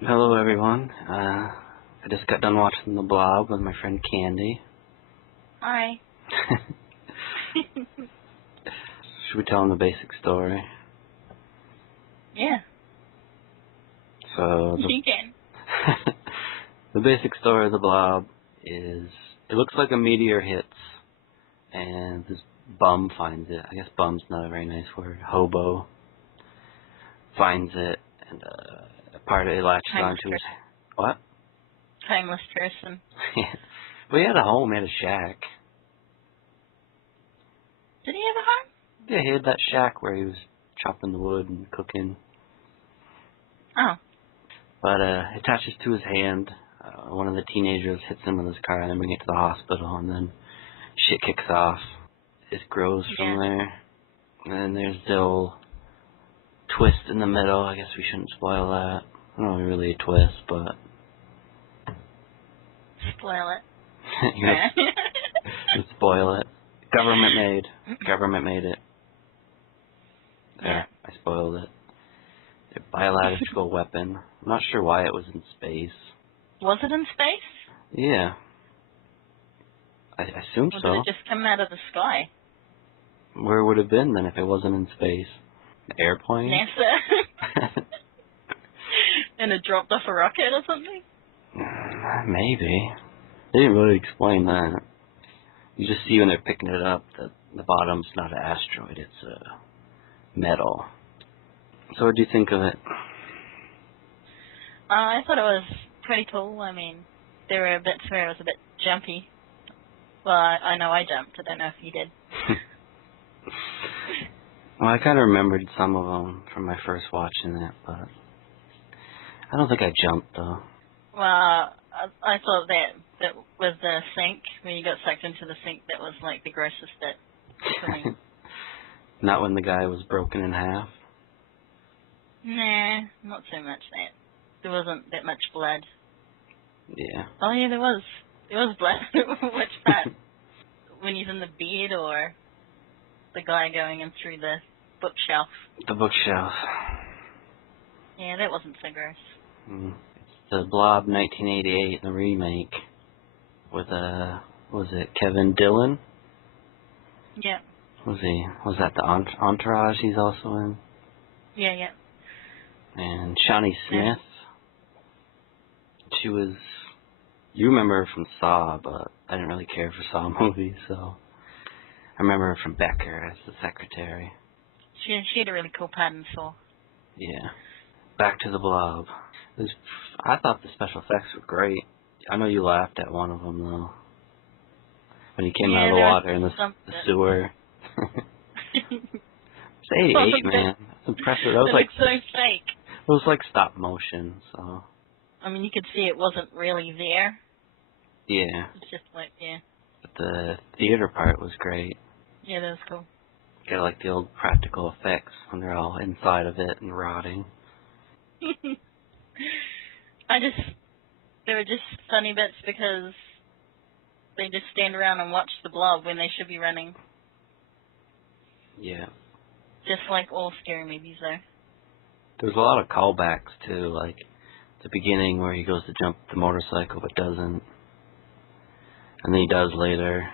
Hello, everyone. I just got done watching The Blob with my friend Candy. Hi. Should we tell him the basic story? Yeah, So, you can. the basic story of The Blob is, it looks like a meteor hits, and this bum finds it. I guess bum's not a very nice word. Hobo finds it, and part of it latches Homeless onto his... person. What? Homeless person. Well, he had a home, he had a shack. Did he have a home? Yeah, he had that shack where he was chopping the wood and cooking. Oh. But it attaches to his hand. One of the teenagers hits him with his car and then bring it to the hospital, and then shit kicks off. It grows Yeah. from there. And then there's the old twist in the middle. I guess we shouldn't spoil that. Not really a twist, but... Spoil it. you're gonna spoil it. Government made. Government made it. There, Yeah. I spoiled it. A biological weapon. I'm not sure why it was in space. Was it in space? Yeah. I assume Or did so. it just come out of the sky? Where would it have been then if it wasn't in space? An airplane? NASA? And it dropped off a rocket or something? Maybe. They didn't really explain that. You just see when they're picking it up that the bottom's not an asteroid, it's metal. So what do you think of it? I thought it was pretty cool. I mean, there were bits where it was a bit jumpy. Well, I know I jumped. I don't know if you did. Well, I kind of remembered some of them from my first watching it, but I don't think I jumped, though. Well, I thought that was the sink, when you got sucked into the sink, that was like the grossest bit for me. Not when the guy was broken in half. Nah, not so much that. There wasn't that much blood. Yeah. Oh yeah, there was. There was blood. Which part? When he's in the bed, or the guy going in through the bookshelf? The bookshelf. Yeah, that wasn't so gross. It's the Blob 1988, the remake, with, was it Kevin Dillon? Yeah. Was that the Entourage he's also in? Yeah, yeah. And Shawnee Yeah. Smith, she was, you remember her from Saw, but I didn't really care for Saw movies, so I remember her from Becker as the secretary. She had a really cool part in Saw. Yeah. Back to the Blob. I thought the special effects were great. I know you laughed at one of them, though. When he came out Yeah, of the there was water in the some. sewer. It's 88, man. That's impressive. That was It like, looked so fake. it was like stop motion, so. I mean, you could see it wasn't really there. Yeah. It's just like, yeah. But the theater part was great. Yeah, that was cool. Get like the old practical effects when they're all inside of it and rotting. There were just funny bits because they just stand around and watch the blob when they should be running. Yeah. Just like all scary movies, though. There's a lot of callbacks too, like the beginning where he goes to jump the motorcycle but doesn't. And then he does later.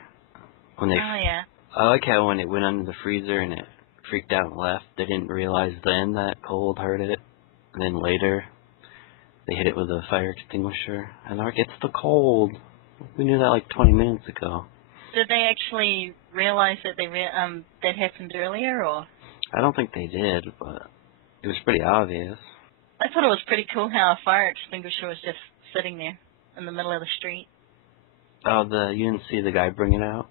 When they, Oh, yeah. I like how when it went under the freezer and it freaked out and left, they didn't realize then that cold hurt it. And then later, they hit it with a fire extinguisher. And they're like, it's the cold. We knew that like 20 minutes ago. Did they actually realize that that happened earlier, or? I don't think they did, but it was pretty obvious. I thought it was pretty cool how a fire extinguisher was just sitting there in the middle of the street. Oh, you didn't see the guy bring it out?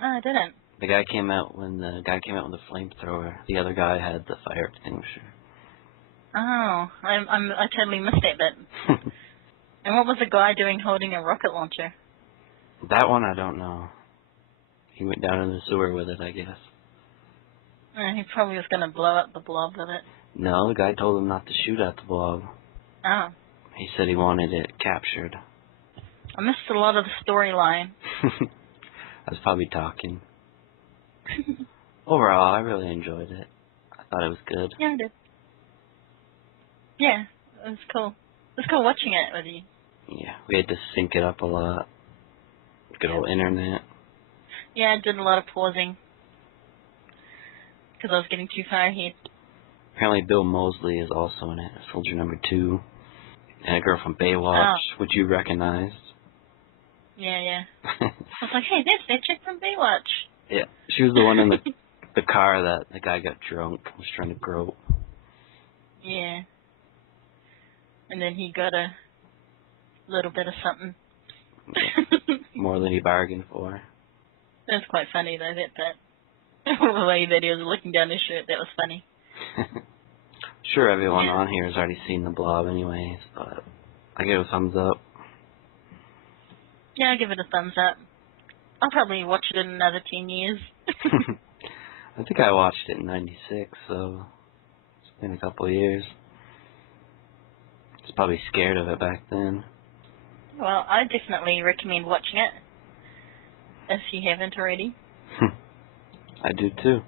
Oh, I didn't. The guy came out when the guy came out with the flamethrower. The other guy had the fire extinguisher. Oh, I totally missed that bit. And what was the guy doing holding a rocket launcher? That one I don't know. He went down in the sewer with it, I guess. He probably was going to blow up the blob with it. No, the guy told him not to shoot at the blob. Oh. He said he wanted it captured. I missed a lot of the storyline. I was probably talking. Overall, I really enjoyed it. I thought it was good. Yeah, I did. Yeah. It was cool. It was cool watching it with you. Yeah, we had to sync it up a lot. Good old internet. Yeah, I did a lot of pausing because I was getting too far ahead. Apparently Bill Moseley is also in it, Soldier Number 2. And a girl from Baywatch, which you recognized. Yeah. I was like, hey, that's that chick from Baywatch. Yeah, she was the one in the car that the guy got drunk and was trying to grope. Yeah. And then he got a little bit of something. More than he bargained for. That's quite funny, though, that bit. The way that he was looking down his shirt, that was funny. Sure, everyone on here has already seen the Blob anyways, but I give it a thumbs up. Yeah, I give it a thumbs up. I'll probably watch it in another 10 years. I think I watched it in '96, so it's been a couple of years. I was probably scared of it back then. Well, I definitely recommend watching it, if you haven't already. I do too.